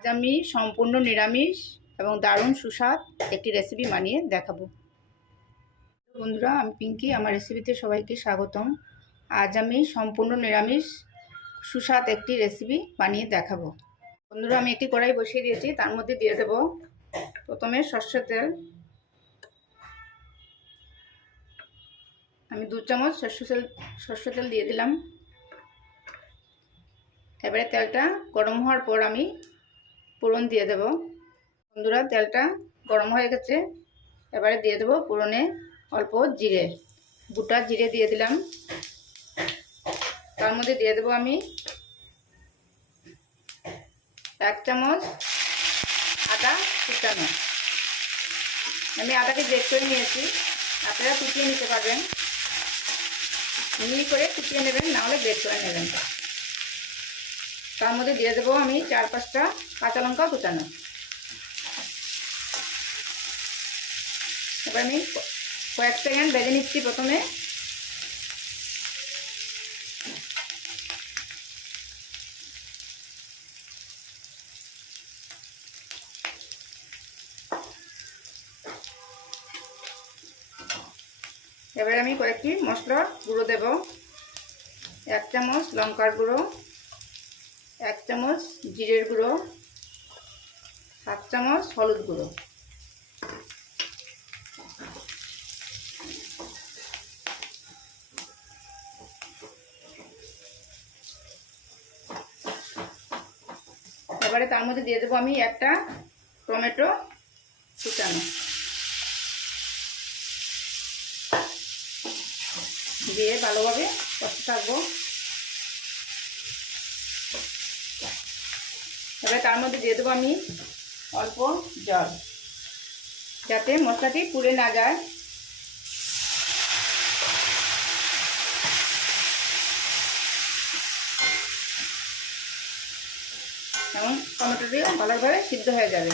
আজ আমি সম্পূর্ণ নিরামিষ এবং দারুণ সুস্বাদ একটি রেসিপি বানিয়ে দেখাবো। বন্ধুরা, আমি পিঙ্কি, আমার রেসিপিতে সবাইকে স্বাগতম। আজ আমি সম্পূর্ণ নিরামিষ, সুস্বাদ একটি রেসিপি বানিয়ে দেখাবো। বন্ধুরা, আমি একটি কড়াই বসিয়ে দিয়েছি, তার মধ্যে দিয়ে দেব প্রথমে সর্ষের তেল। আমি দু চামচ সর্ষে তেল সর্ষে তেল দিয়ে দিলাম। এবারে তেলটা গরম হওয়ার পর আমি পুরন দিয়ে দেব। বন্ধুরা, তেলটা গরম হয়ে গেছে। এবারে দিয়ে দেবো পুরনে অল্প জিরে। গোটা জিরে দিয়ে দিলাম। তার মধ্যে দিয়ে দেবো আমি এক চামচ আদা কুচানো। আমি আদাকে গ্রেট করে নিয়েছি। আপনারা কুচিয়ে নিতে পারবেন। মিহি করে কুচিয়ে নেবেন, নাহলে গ্রেট করে নেবেন। তার মধ্যে দিয়ে দেবো আমি চার পাঁচটা কাঁচা লঙ্কা কুচানো। এবার আমি কয়েক সেকেন্ড বেজে নিচ্ছি প্রথমে। এবারে আমি কয়েকটি মশলা গুঁড়ো দেব। এক চামচ লঙ্কার গুঁড়ো। এক চামচ জিরের গুঁড়ো সাত চামচ হলুদ গুঁড়ো। এবারে তার মধ্যে দিয়ে দেবো আমি একটা টমেটো কুচানো। দিয়ে ভালোভাবে কষতে থাকব। এবারে তার মধ্যে দিয়ে দেবো আমি অল্প জল, যাতে মশলাটি পুড়ে না যায়। এবং টমেটোটি ভালোভাবে সিদ্ধ হয়ে যাবে।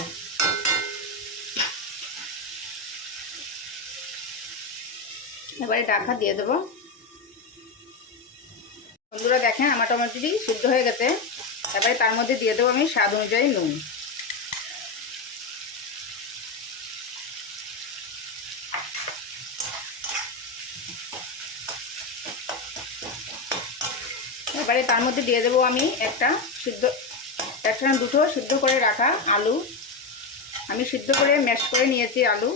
এবারে ডাকা দিয়ে দেবো। বন্ধুরা দেখেন আমার টমেটোটি সিদ্ধ হয়ে গেছে। এবারে তার মধ্যে দিয়ে দেবো আমি স্বাদ অনুযায়ী নুন। এবারে তার মধ্যে দিয়ে দেবো আমি একটা সিদ্ধ একটা দুটো সিদ্ধ করে রাখা আলু। আমি সিদ্ধ করে ম্যাশ করে নিয়েছি আলু।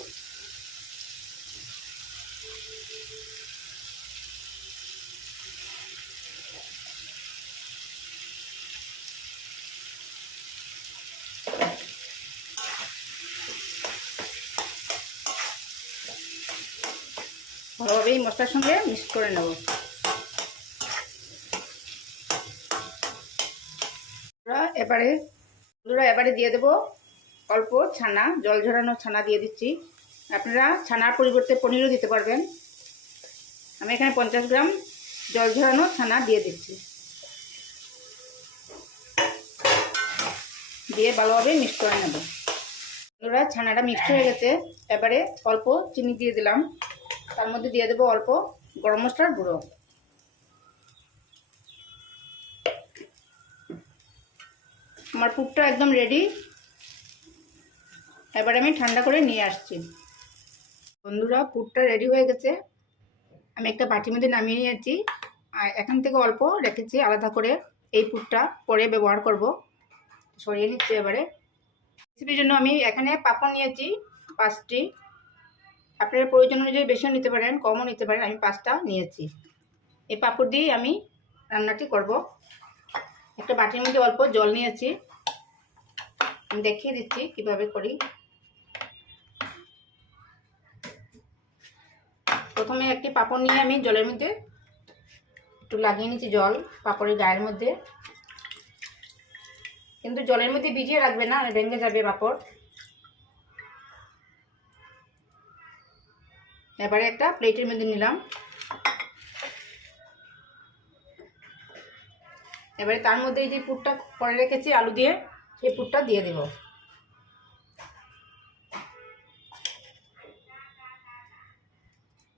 ভালোভাবে এই মশলার সঙ্গে মিক্স করে নেব। এবারে, বন্ধুরা, এবারে দিয়ে দেব অল্প ছানা, জল ঝরানো ছানা দিয়ে দিচ্ছি। আপনারা ছানার পরিবর্তে পনিরও দিতে পারবেন। আমি এখানে পঞ্চাশ গ্রাম জল ঝরানো ছানা দিয়ে দিচ্ছি। দিয়ে ভালোভাবে মিক্স করে নেব। বন্ধুরা, ছানাটা মিক্সড হয়ে গেছে। এবারে অল্প চিনি দিয়ে দিলাম। তার মধ্যে দিয়ে দেবো অল্প গরম মশলার গুঁড়ো। আমার পুরটা একদম রেডি এবার আমি ঠান্ডা করে নিয়ে আসছি। বন্ধুরা, পুরটা রেডি হয়ে গেছে। আমি একটা বাটির মধ্যে নামিয়ে নিয়েছি। আর এখান থেকে অল্প রেখেছি আলাদা করে এই পুরটা। পরে ব্যবহার করব। সরিয়ে নিচ্ছি এবারে। রেসিপির জন্য আমি এখানে পাপড় নিয়েছি, পাঁচটি। আপনার প্রয়োজন অনুযায়ী বেশিও নিতে পারেন, কমও নিতে পারেন। আমি পাঁচটা নিয়েছি। এই পাঁপড় দিয়েই আমি রান্নাটি করব। একটা বাটির মধ্যে অল্প জল নিয়েছি। আমি দেখিয়ে দিচ্ছি কীভাবে করি। প্রথমে একটি পাপড় নিয়ে আমি জলের মধ্যে একটু লাগিয়ে নিচ্ছি জল, পাপড়ের গায়ের মধ্যে। কিন্তু জলের মধ্যে ভিজিয়ে রাখবে না, ভেঙে যাবে পাপড়। এবারে একটা প্লেটের মধ্যে নিলাম। এবারে তার মধ্যে এই যে পুরটা করে রেখেছি, আলু দিয়ে, সেই পুরটা দিয়ে দেব।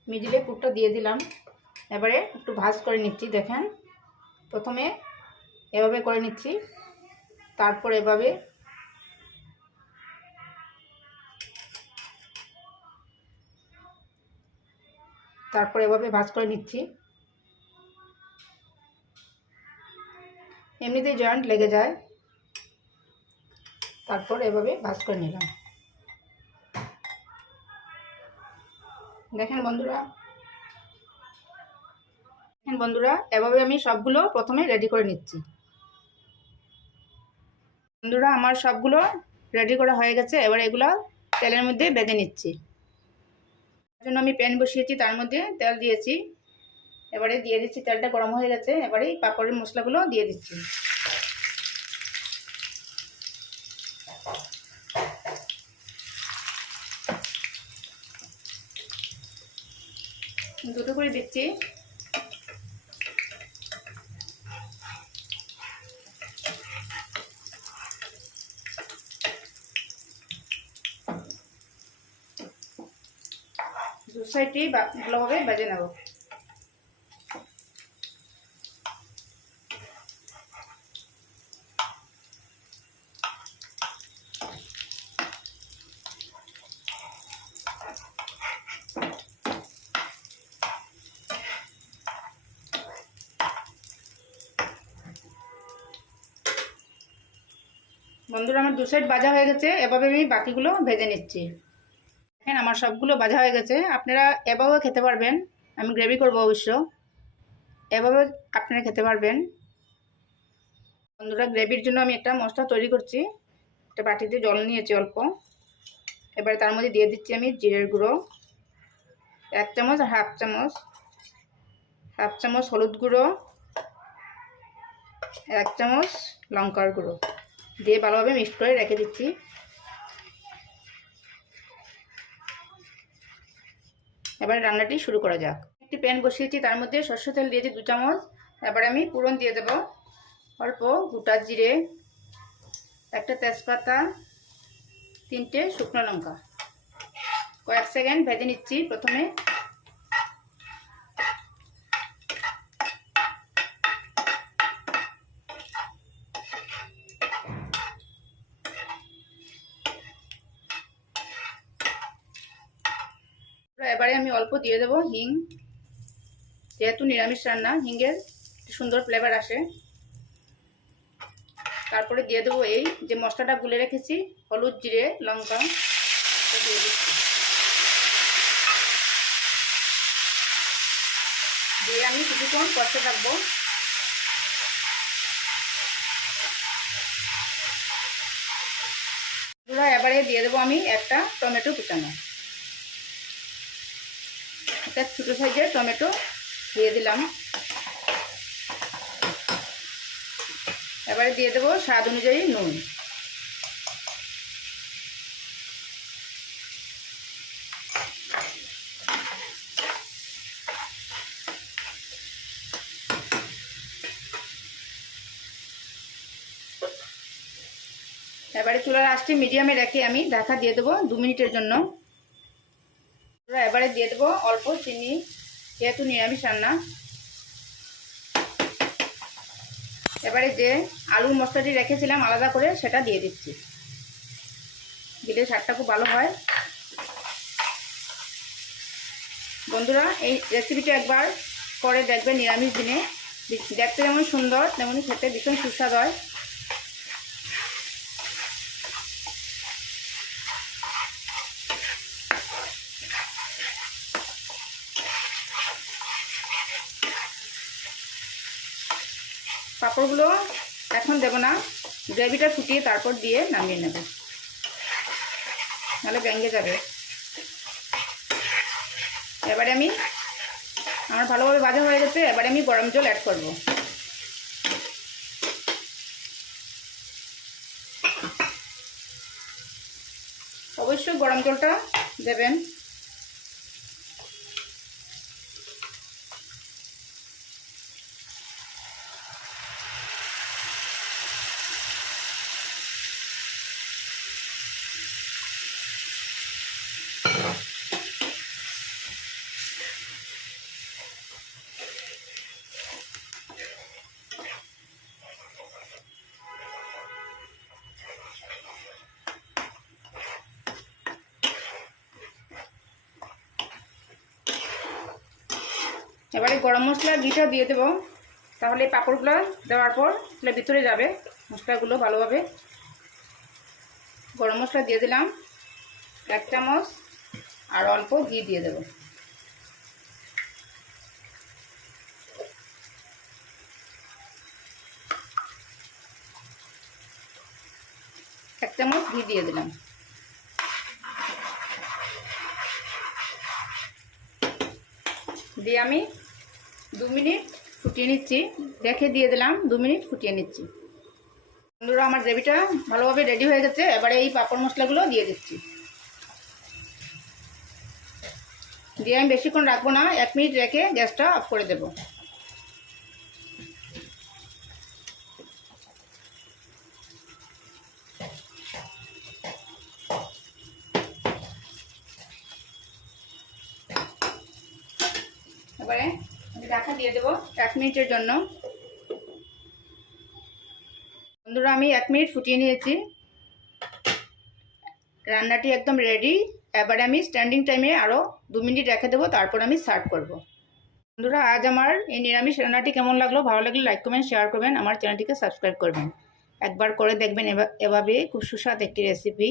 মিডিলে পুরটা দিয়ে দিলাম। এবারে একটু ভাজ করে নিচ্ছি, দেখেন। প্রথমে এভাবে করে নিচ্ছি, তারপর এভাবে তারপর এভাবে ভাজ করে নিচ্ছি। এমনিতেই জয়েন্ট লেগে যায়। তারপর এভাবে ভাজ করে নিলাম। দেখেন বন্ধুরা। দেখেন বন্ধুরা, এভাবে আমি সবগুলো প্রথমে রেডি করে নিচ্ছি। বন্ধুরা, আমার সবগুলো রেডি করা হয়ে গেছে। এবার এগুলো তেলের মধ্যে বেঁধে নিচ্ছি। জন্য আমি প্যান বসিয়েছি, তার মধ্যে তেল দিয়েছি। এবারে দিয়ে দিচ্ছি, তেলটা গরম হয়ে গেছে, এবারে পাপড়ের মশলাগুলো দিয়ে দিচ্ছি। দুটো করে দিচ্ছি দু সাইডেই ভালোভাবে বেজে নেব। বন্ধুরা, আমার দু সাইড ভাজা হয়ে গেছে, এভাবে আমি বাকিগুলো ভেজে নিচ্ছি। দেখেন আমার সবগুলো ভাজা হয়ে গেছে। আপনারা এভাবেও খেতে পারবেন। আমি গ্রেভি করব অবশ্য। এভাবে আপনারা খেতে পারবেন। বন্ধুরা গ্রেভির জন্য আমি একটা মশলা তৈরি করছি। একটা বাটিতে জল নিয়েছি অল্প। এবারে তার মধ্যে দিয়ে দিচ্ছি আমি জিরের গুঁড়ো। এক চামচ আর হাফ চামচ। হাফ চামচ হলুদ গুঁড়ো। এক চামচ লঙ্কার গুঁড়ো। দিয়ে ভালোভাবে মিক্স করে রেখে দিচ্ছি। এবার রান্নাটি শুরু করা যাক। একটি প্যান বসিয়েছি, তার মধ্যে সর্ষে তেল দিয়েছি দু চামচ। এবার আমি পুরন দিয়ে দেব। অল্প গোটা জিরে, একটা তেজপাতা, তিনটে শুকনো লঙ্কা। কয়েক সেকেন্ড ভেজে নিচ্ছি। প্রথমে এবারে আমি অল্প দিয়ে দেবো হিং। যেহেতু নিরামিষ রান্না, হিংয়ের সুন্দর ফ্লেভার আসে। তারপরে দিয়ে দেবো এই যে মশলাটা গুলে রেখেছি, হলুদ, জিরে, লঙ্কা দিয়ে আমি কিছুক্ষণ কষতে থাকব এবারে দিয়ে দেবো আমি একটা টমেটো কুচানো একটা ছোটো সাইজের টমেটো দিয়ে দিলাম। এবারে দিয়ে দেবো স্বাদ অনুযায়ী নুন। এবারে চুলার আঁচটি মিডিয়ামে রেখে আমি ঢাকা দিয়ে দেবো দু মিনিটের জন্য। এবারে দিয়ে দেবো অল্প চিনি, যেহেতু নিরামিষ রান্না। এবারে যে আলুর মশলাটি রেখেছিলাম আলাদা করে, সেটা দিয়ে দিচ্ছি। দিলে স্বাদটা খুব ভালো হয়। বন্ধুরা, এই রেসিপিটা একবার করে দেখবেন নিরামিষ দিনে। দেখতে যেমন সুন্দর তেমনই খেতে ভীষণ সুস্বাদ হয়। পাঁপড়গুলো এখন দেবো না, গ্রেভিটা ফুটিয়ে তারপর দিয়ে নামিয়ে নেব। নাহলে ব্যাঙ্গে যাবে। এবারে আমি, আমার ভালোভাবে ভাজা হয়ে গেছে, এবারে আমি গরম জল অ্যাড করব। অবশ্যই গরম জলটা দেবেন। এবারে গরম মশলা ঘিটা দিয়ে দেবো। তাহলে পাঁপড়গুলো দেওয়ার পর এগুলো ভিতরে যাবে, মশলাগুলো ভালোভাবে। গরম মশলা দিয়ে দিলাম, এক চামচ, আর অল্প ঘি দিয়ে দেবো। এক চামচ ঘি দিয়ে দিলাম। দিয়ে আমি দু মিনিট ফুটিয়ে নিচ্ছি। রেখে দিয়ে দিলাম, দু মিনিট ফুটিয়ে নিচ্ছি। বন্ধুরা, আমার গ্রেভিটা ভালোভাবে রেডি হয়ে গেছে। এবারে এই পাঁপড় মশলাগুলো দিয়ে দিচ্ছি। দিয়ে আমি বেশিক্ষণ রাখব না, এক মিনিট রেখে গ্যাসটা অফ করে দেবো এবারে আমি ঢাকা দিয়ে দেবো এক মিনিটের জন্য। বন্ধুরা, আমি এক মিনিট ফুটিয়ে নিয়েছি। রান্নাটি একদম রেডি এবারে আমি স্ট্যান্ডিং টাইমে আরও দু মিনিট রেখে দেবো, তারপর আমি সার্ভ করব। বন্ধুরা, আজ আমার এই নিরামিষ রান্নাটি কেমন লাগল? ভালো লাগলে লাইক কমেন্ট শেয়ার করবেন। আমার চ্যানেলটিকে সাবস্ক্রাইব করবেন। একবার করে দেখবেন এভাবে খুব সুস্বাদ একটি রেসিপি